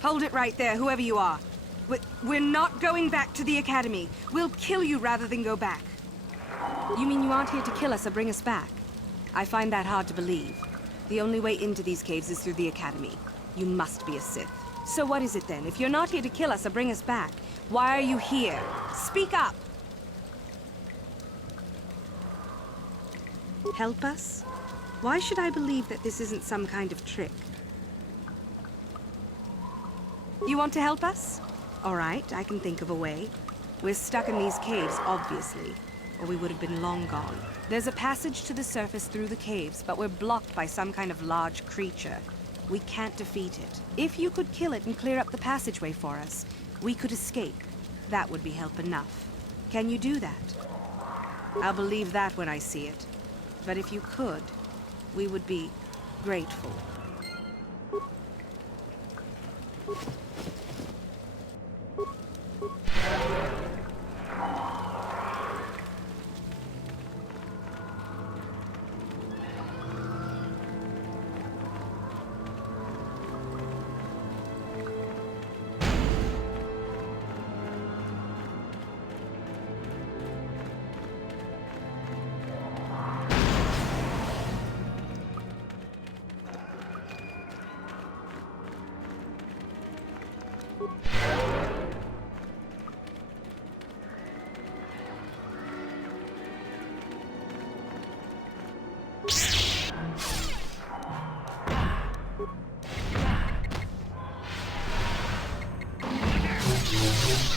Hold it right there, whoever you are. We're not going back to the Academy. We'll kill you rather than go back. You mean you aren't here to kill us or bring us back? I find that hard to believe. The only way into these caves is through the Academy. You must be a Sith. So what is it then? If you're not here to kill us or bring us back, why are you here? Speak up! Help us? Why should I believe that this isn't some kind of trick? You want to help us? All right, I can think of a way. We're stuck in these caves, obviously, or we would have been long gone. There's a passage to the surface through the caves, but we're blocked by some kind of large creature. We can't defeat it. If you could kill it and clear up the passageway for us, we could escape. That would be help enough. Can you do that? I'll believe that when I see it. But if you could, we would be grateful.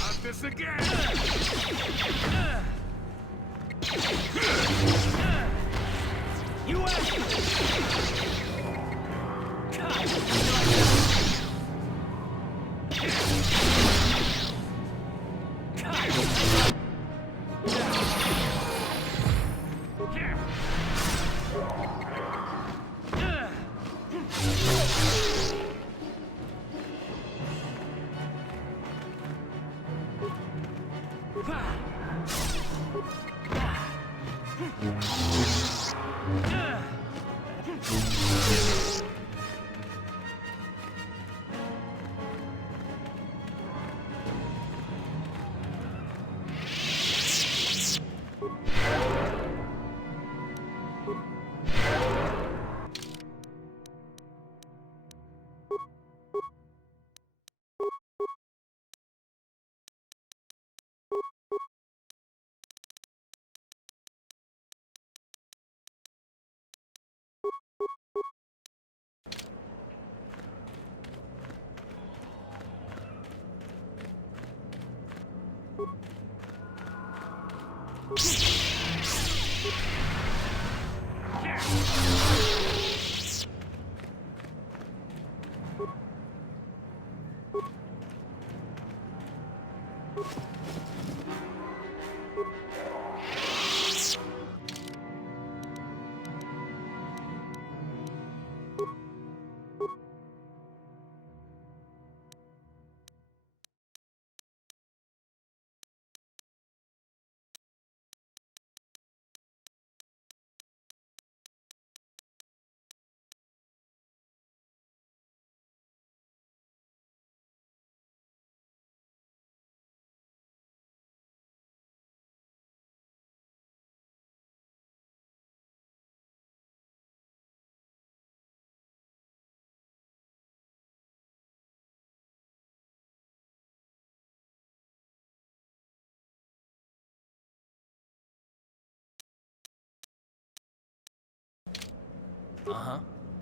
Not this again! You Uh-huh.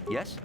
Yes?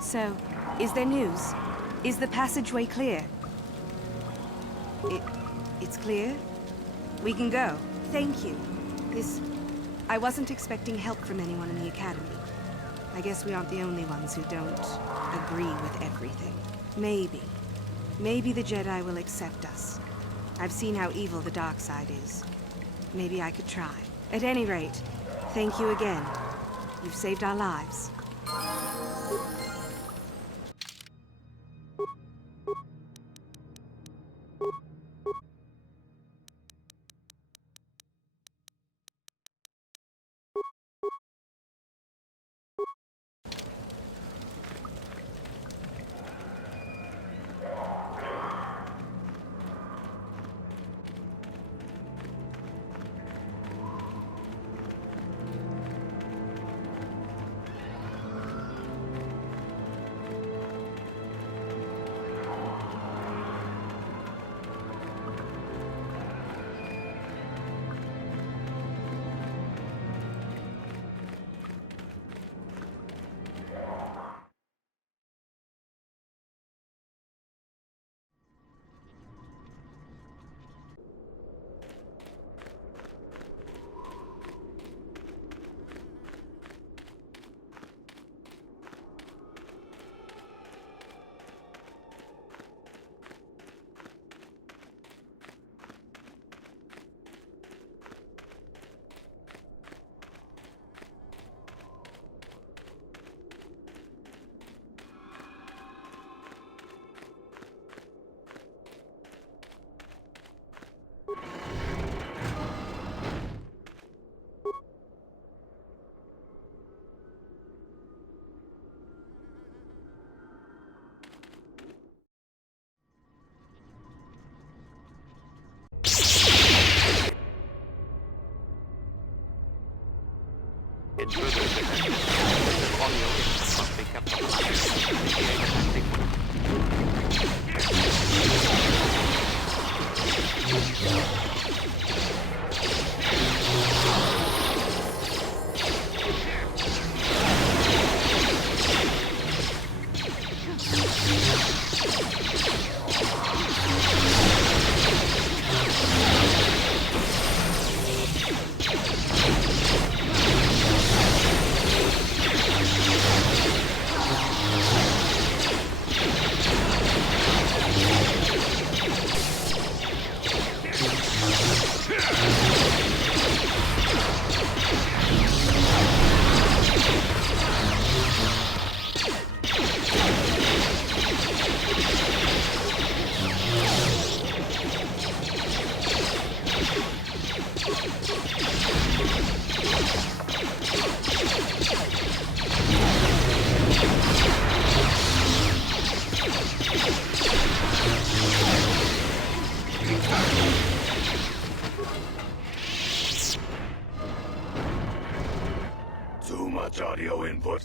So, is there news? Is the passageway clear? It's clear? We can go. Thank you. I wasn't expecting help from anyone in the Academy. I guess we aren't the only ones who don't agree with everything. Maybe the Jedi will accept us. I've seen how evil the dark side is. Maybe I could try. At any rate, thank you again. You've saved our lives.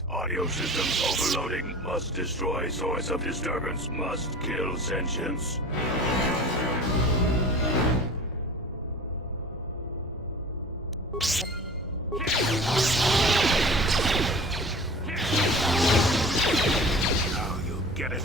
out. Audio systems overloading. Must destroy source of disturbance. Must kill sentience. Now you get it.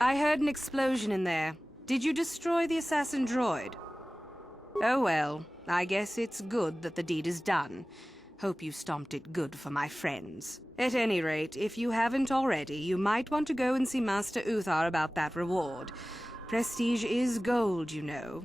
I heard an explosion in there. Did you destroy the assassin droid? Oh well, I guess it's good that the deed is done. Hope you stomped it good for my friends. At any rate, if you haven't already, you might want to go and see Master Uthar about that reward. Prestige is gold, you know.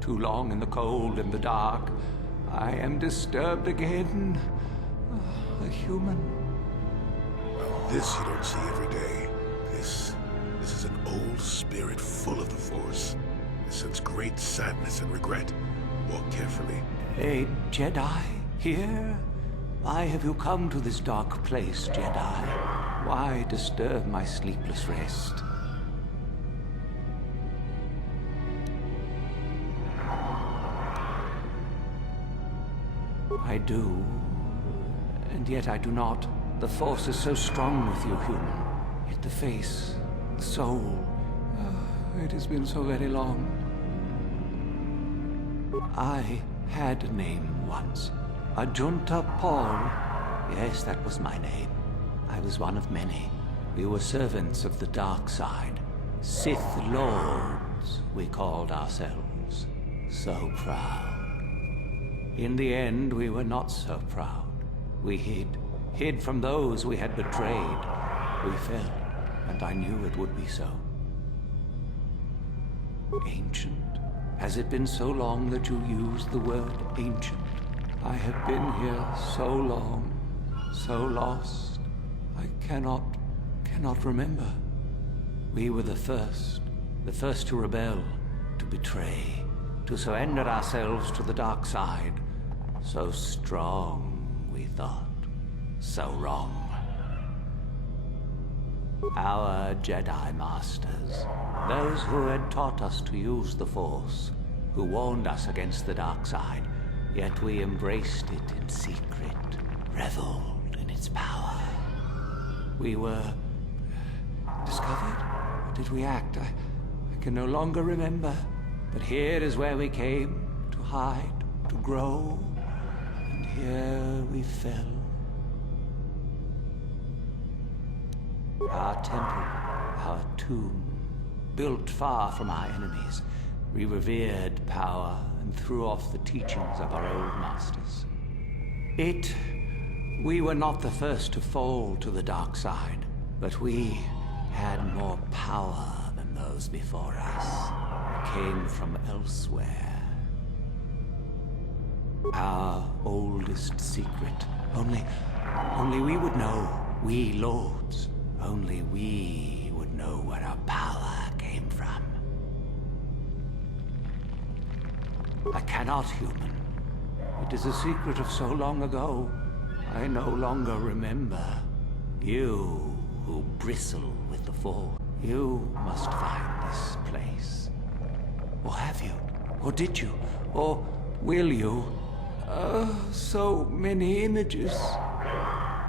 Too long in the cold and the dark. I am disturbed again. A human. Well, this you don't see every day. This is an old spirit full of the Force. It sends great sadness and regret. Walk carefully. A Jedi here? Why have you come to this dark place, Jedi? Why disturb my sleepless rest? I do, and yet I do not. The Force is so strong with you, human. Yet the face, the soul, it has been so very long. I had a name once. Ajunta Paul. Yes, that was my name. I was one of many. We were servants of the dark side. Sith Lords, we called ourselves. So proud. In the end, we were not so proud. We hid from those we had betrayed. We fell, and I knew it would be so. Ancient? Has it been so long that you used the word ancient? I have been here so long, so lost. I cannot remember. We were the first to rebel, to betray, to surrender ourselves to the dark side. So strong, we thought. So wrong. Our Jedi Masters, those who had taught us to use the Force, who warned us against the dark side, yet we embraced it in secret, reveled in its power. We were discovered? Or did we act? I can no longer remember. But here is where we came, to hide, to grow, and here we fell. Our temple, our tomb, built far from our enemies, we revered power and threw off the teachings of our old masters. We were not the first to fall to the dark side, but we had more power than those before us. Came from elsewhere. Our oldest secret. Only we would know, we lords. Only we would know where our power came from. I cannot, human. It is a secret of so long ago. I no longer remember. You who bristle with the Force. You must find this place. Or have you? Or did you? Or will you? So many images.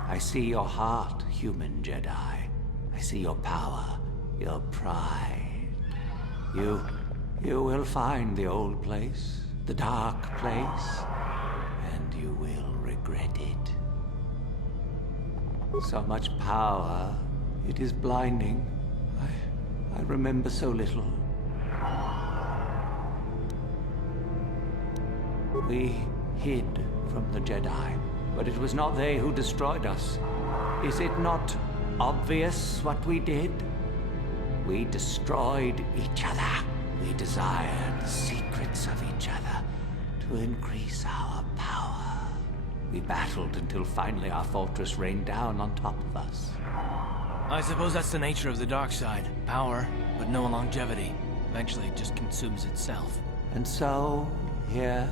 I see your heart, human Jedi. I see your power, your pride. You will find the old place, the dark place, and you will regret it. So much power, it is blinding. I remember so little. We hid from the Jedi, but it was not they who destroyed us. Is it not obvious what we did? We destroyed each other. We desired the secrets of each other to increase our power. We battled until finally our fortress rained down on top of us. I suppose that's the nature of the dark side. Power, but no longevity. Eventually it just consumes itself. And so, here,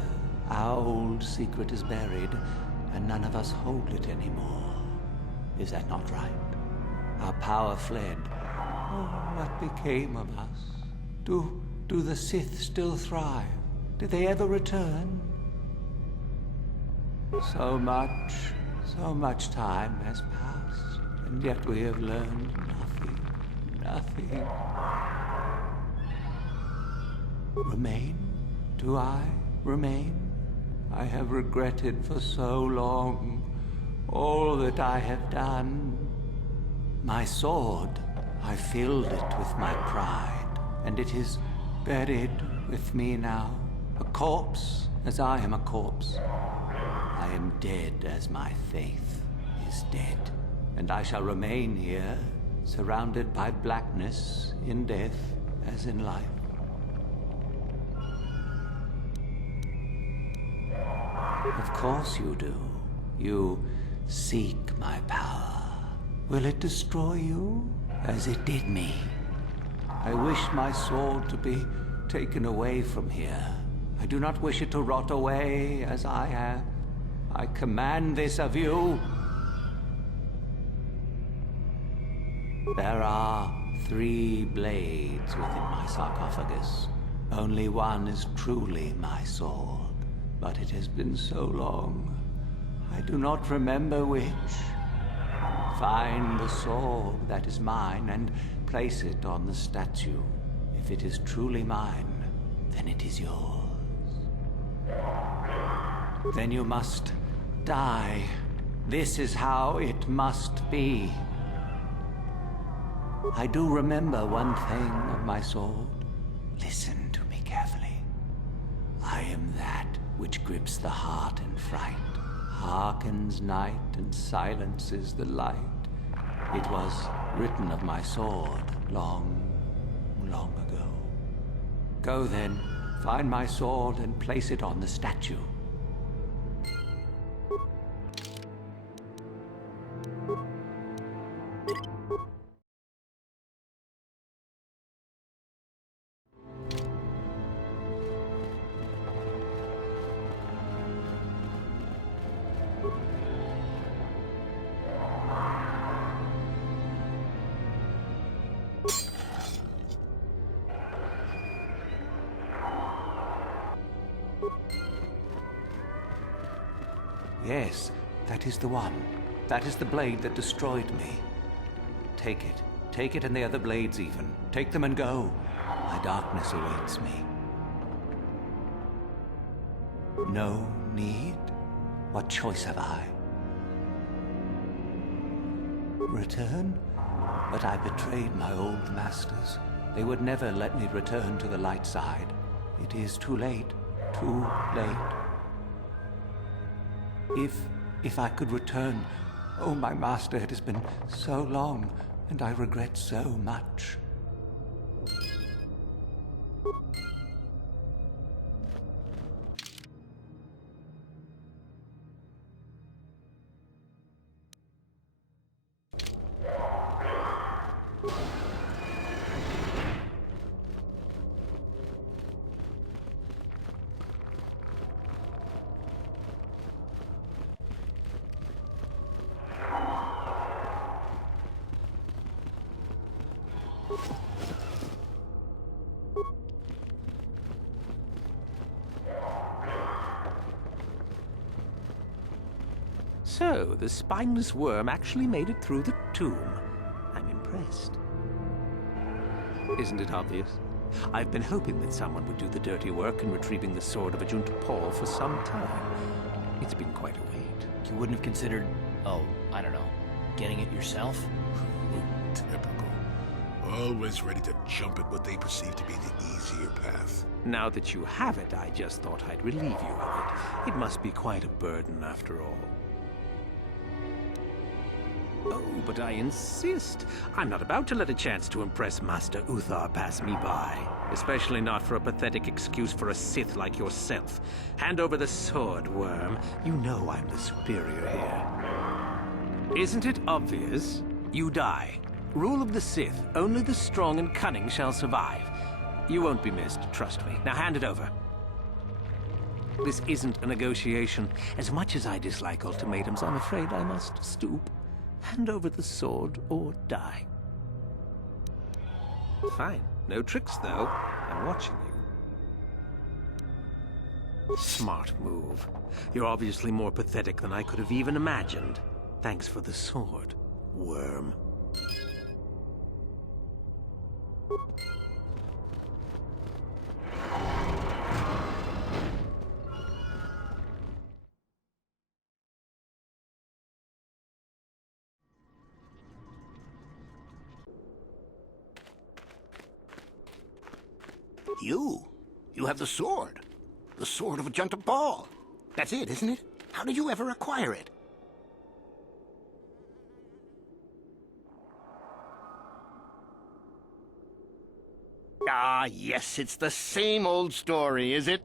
our old secret is buried, and none of us hold it anymore. Is that not right? Our power fled. Oh, what became of us? Do Do the Sith still thrive? Did they ever return? So much time has passed, and yet we have learned nothing. Remain? Do I remain? I have regretted for so long all that I have done. My sword, I filled it with my pride, and it is buried with me now, a corpse as I am a corpse. I am dead as my faith is dead, and I shall remain here, surrounded by blackness in death as in life. Of course you do. You seek my power. Will it destroy you as it did me? I wish my sword to be taken away from here. I do not wish it to rot away as I have. I command this of you. There are 3 blades within my sarcophagus. Only one is truly my sword. But it has been so long, I do not remember which. Find the sword that is mine and place it on the statue. If it is truly mine, then it is yours. Then you must die. This is how it must be. I do remember one thing of my sword. Listen to me carefully. I am that which grips the heart in fright, hearkens night and silences the light. It was written of my sword long ago. Go then, find my sword and place it on the statue. Yes, that is the one. That is the blade that destroyed me. Take it. Take it and the other blades even. Take them and go. My darkness awaits me. No need? What choice have I? Return? But I betrayed my old masters. They would never let me return to the light side. It is too late. Too late. If I could return, oh, my master, it has been so long, and I regret so much. So, the spineless worm actually made it through the tomb. I'm impressed. Isn't it obvious? I've been hoping that someone would do the dirty work in retrieving the sword of Ajunta Paul for some time. It's been quite a wait. You wouldn't have considered, oh, I don't know, getting it yourself? Typical. Always ready to jump at what they perceive to be the easier path. Now that you have it, I just thought I'd relieve you of it. It must be quite a burden after all. Oh, but I insist. I'm not about to let a chance to impress Master Uthar pass me by. Especially not for a pathetic excuse for a Sith like yourself. Hand over the sword, worm. You know I'm the superior here. Isn't it obvious? You die. Rule of the Sith. Only the strong and cunning shall survive. You won't be missed, trust me. Now hand it over. This isn't a negotiation. As much as I dislike ultimatums, I'm afraid I must stoop. Hand over the sword or die. Fine. No tricks, though. I'm watching you. Smart move. You're obviously more pathetic than I could have even imagined. Thanks for the sword, worm. You have the sword. The sword of a gentle ball. That's it, isn't it? How did you ever acquire it? Ah, yes, it's the same old story, is it?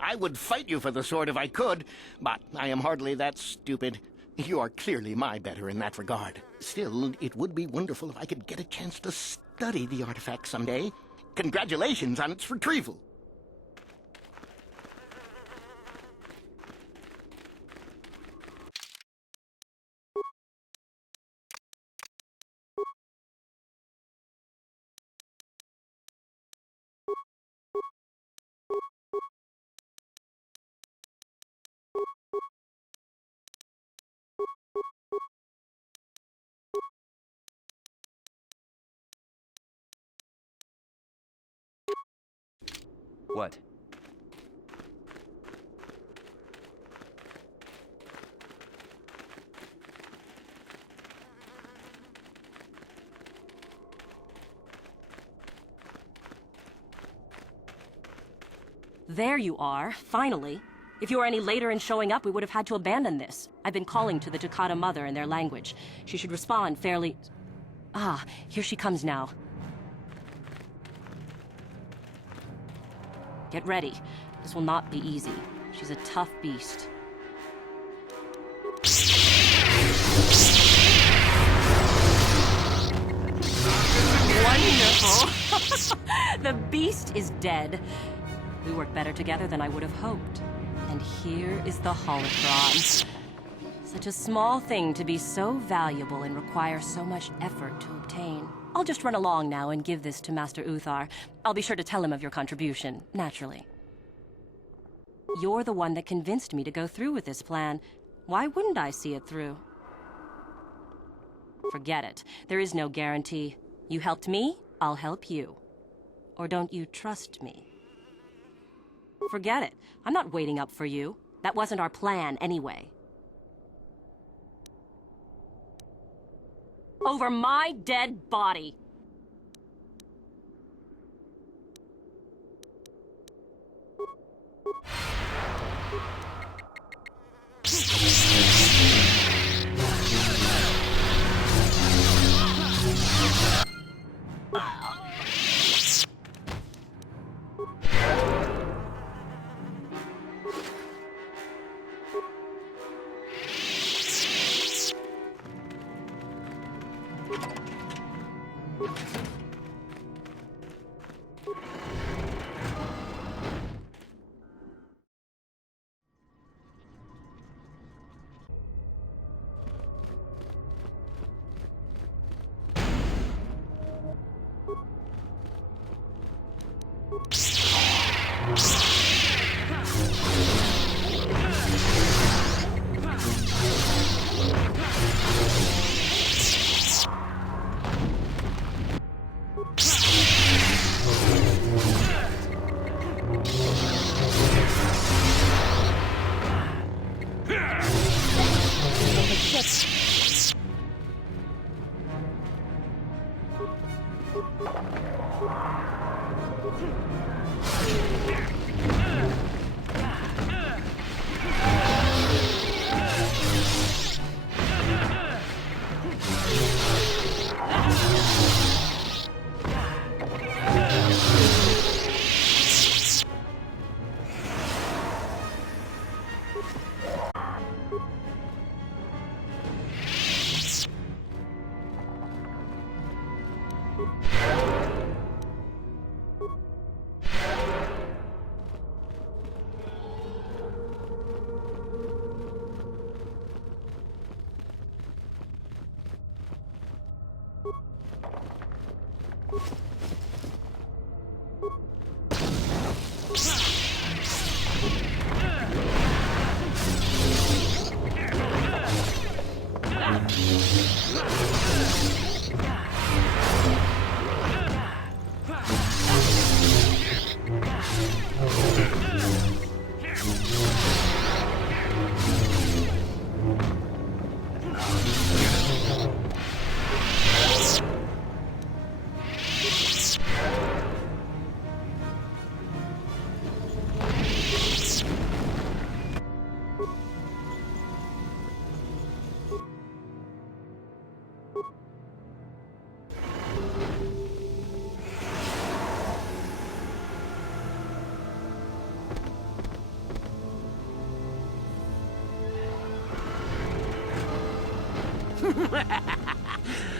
I would fight you for the sword if I could, but I am hardly that stupid. You are clearly my better in that regard. Still, it would be wonderful if I could get a chance to study the artifact someday. Congratulations on its retrieval. What? There you are, finally. If you were any later in showing up, we would have had to abandon this. I've been calling to the Takata mother in their language. She should respond fairly... Ah, here she comes now. Get ready. This will not be easy. She's a tough beast. Wonderful! The beast is dead. We work better together than I would have hoped. And here is the holocron. Such a small thing to be so valuable and require so much effort to obtain. I'll just run along now and give this to Master Uthar. I'll be sure to tell him of your contribution, naturally. You're the one that convinced me to go through with this plan. Why wouldn't I see it through? Forget it. There is no guarantee. You helped me, I'll help you. Or don't you trust me? Forget it. I'm not waiting up for you. That wasn't our plan anyway. Over my dead body.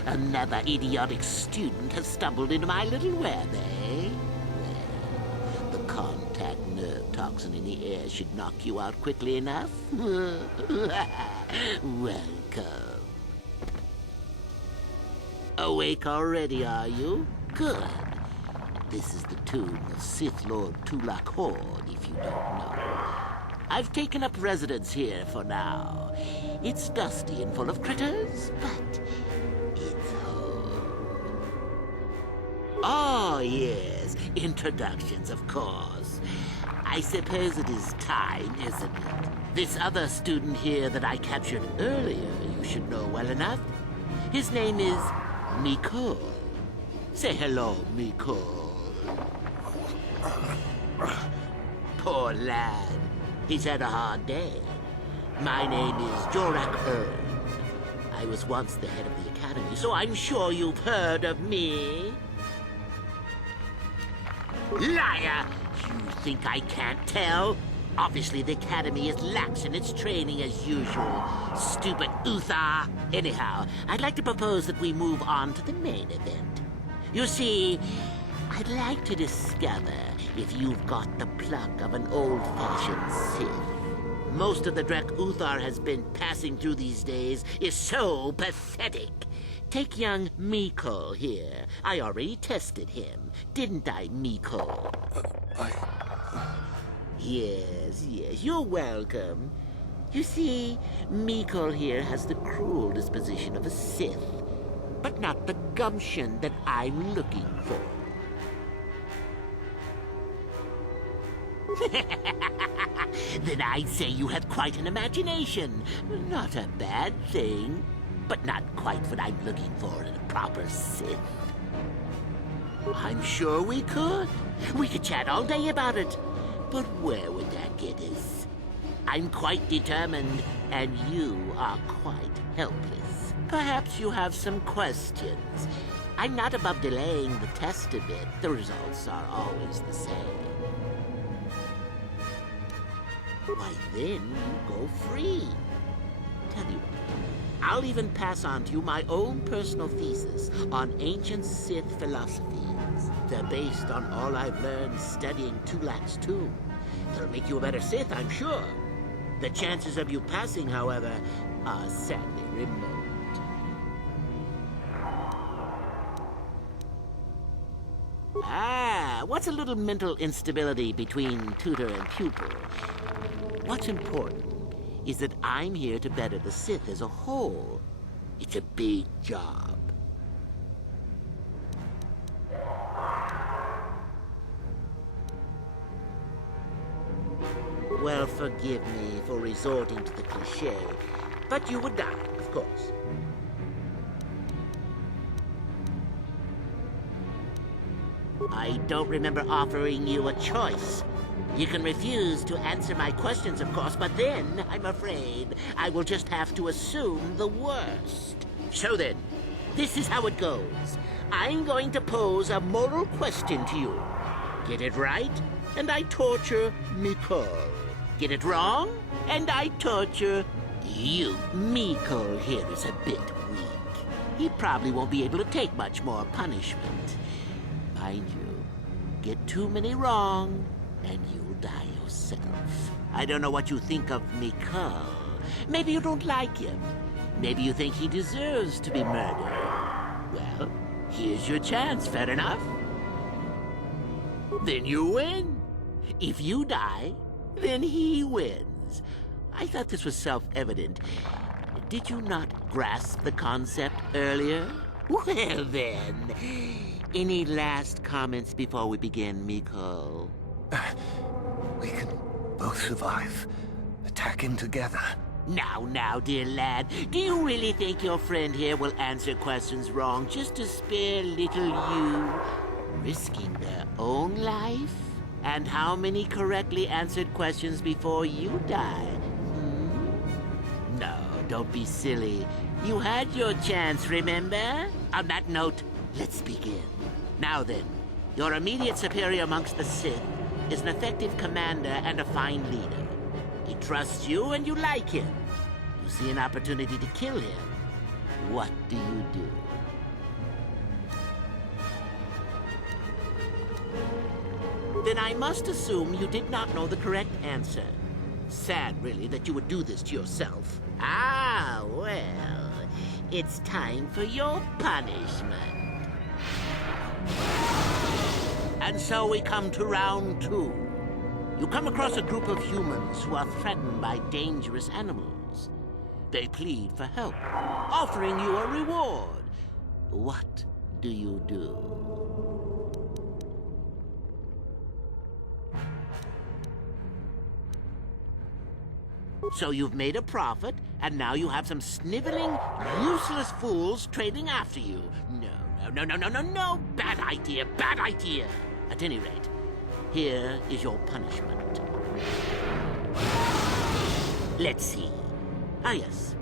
Another idiotic student has stumbled into my little web, eh? Well, the contact nerve toxin in the air should knock you out quickly enough. Welcome. Awake already, are you? Good. This is the tomb of Sith Lord Tulak Horde, if you don't know. I've taken up residence here for now. It's dusty and full of critters, but it's home. Oh, yes, introductions, of course. I suppose it is time, isn't it? This other student here that I captured earlier, you should know well enough. His name is Mikol. Say hello, Mikol. Poor lad. He's had a hard day. My name is Jorak Ern. I was once the head of the academy, so I'm sure you've heard of me. Liar! You think I can't tell? Obviously, the academy is lax in its training as usual. Stupid Uthar. Anyhow, I'd like to propose that we move on to the main event. You see, I'd like to discover if you've got the pluck of an old-fashioned Sith. Most of the Drek Uthar has been passing through these days is so pathetic. Take young Mikol here. I already tested him, didn't I, Mikol? Yes, you're welcome. You see, Mikol here has the cruel disposition of a Sith, but not the gumption that I'm looking for. Then I'd say you have quite an imagination. Not a bad thing, but not quite what I'm looking for in a proper Sith. I'm sure we could. We could chat all day about it. But where would that get us? I'm quite determined, and you are quite helpless. Perhaps you have some questions. I'm not above delaying the test a bit. The results are always the same. Why, then you go free. Tell you what, I'll even pass on to you my own personal thesis on ancient Sith philosophies. They're based on all I've learned studying Tulak's tomb. It'll make you a better Sith, I'm sure. The chances of you passing, however, are sadly remote. What's a little mental instability between tutor and pupil? What's important is that I'm here to better the Sith as a whole. It's a big job. Well, forgive me for resorting to the cliché, but you would die, of course. I don't remember offering you a choice. You can refuse to answer my questions, of course, but then, I'm afraid, I will just have to assume the worst. So then, this is how it goes. I'm going to pose a moral question to you. Get it right, and I torture Mikol. Get it wrong, and I torture you. Mikol here is a bit weak. He probably won't be able to take much more punishment. Mind you, get too many wrong, and you'll die yourself. I don't know what you think of Mikol. Maybe you don't like him. Maybe you think he deserves to be murdered. Well, here's your chance, fair enough? Then you win. If you die, then he wins. I thought this was self-evident. Did you not grasp the concept earlier? Well then, any last comments before we begin, Mikol? We can both survive. Attacking together. Now, dear lad, do you really think your friend here will answer questions wrong just to spare little you, risking their own life? And how many correctly answered questions before you die? No, don't be silly. You had your chance, remember? On that note, let's begin. Now then, your immediate superior amongst the Sith is an effective commander and a fine leader. He trusts you and you like him. You see an opportunity to kill him. what do you do? Then I must assume you did not know the correct answer. Sad, really, that you would do this to yourself. Ah, well, it's time for your punishment. And so we come to round 2. You come across a group of humans who are threatened by dangerous animals. They plead for help, offering you a reward. What do you do? So you've made a profit, and now you have some sniveling, useless fools trading after you. No. Bad idea, bad idea. At any rate, here is your punishment. Let's see. Ah, yes.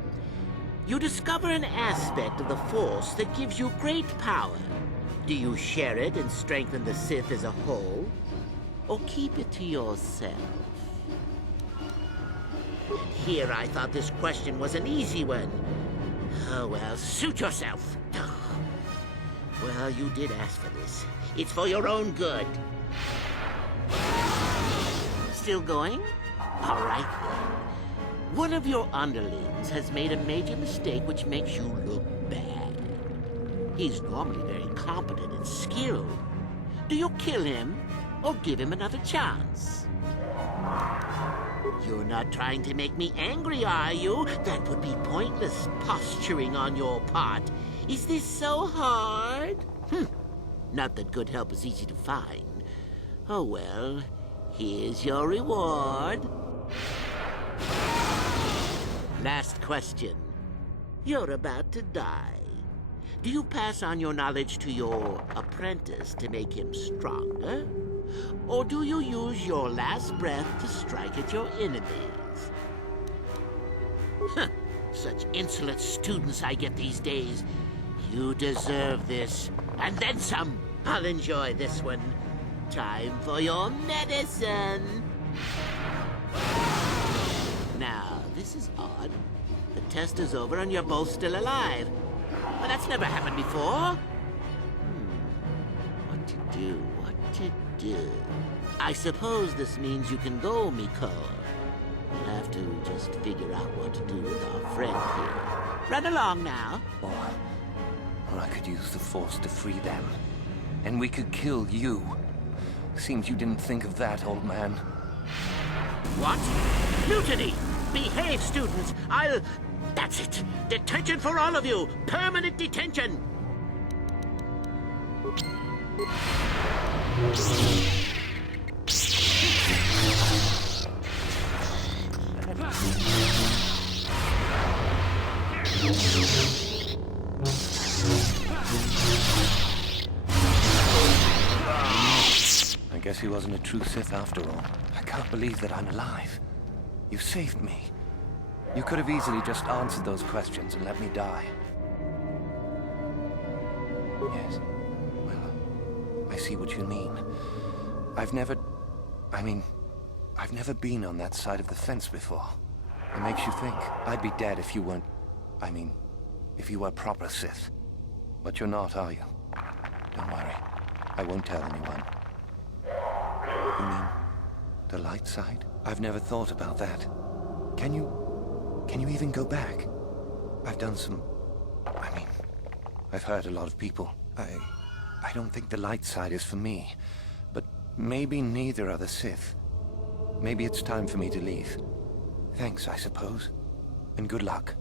You discover an aspect of the Force that gives you great power. Do you share it and strengthen the Sith as a whole? Or keep it to yourself? Here I thought this question was an easy one. Oh, well, suit yourself. Well, you did ask for this. It's for your own good. Still going? All right, then. One of your underlings has made a major mistake which makes you look bad. He's normally very competent and skilled. Do you kill him or give him another chance? You're not trying to make me angry, are you? That would be pointless posturing on your part. Is this so hard? Not that good help is easy to find. Oh well, here's your reward. Last question. You're about to die. Do you pass on your knowledge to your apprentice to make him stronger? Or do you use your last breath to strike at your enemies? Such insolent students I get these days. You deserve this. And then some. I'll enjoy this one. Time for your medicine. Now, this is odd. The test is over and you're both still alive. Well, that's never happened before. What to do? What to do? I suppose this means you can go, Miko. We'll have to just figure out what to do with our friend here. Run along now. Or I could use the Force to free them. And we could kill you. Seems you didn't think of that, old man. What? Mutiny! Behave, students! That's it! Detention for all of you! Permanent detention! I guess he wasn't a true Sith after all. I can't believe that I'm alive. You saved me. You could have easily just answered those questions and let me die. Yes. Well, I see what you mean. I've never been on that side of the fence before. It makes you think. I'd be dead if you weren't... if you were proper Sith. But you're not, are you? Don't worry. I won't tell anyone. You mean the light side? I've never thought about that. Can you even go back? I've done some... I've hurt a lot of people. I don't think the light side is for me. But maybe neither are the Sith. Maybe it's time for me to leave. Thanks, I suppose. And good luck.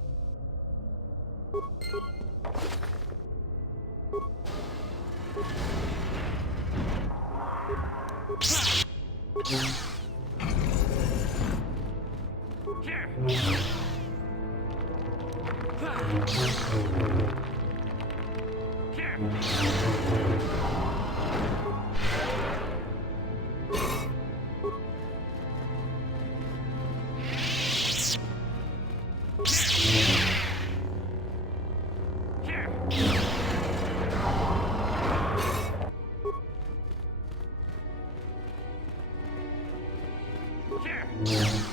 Here.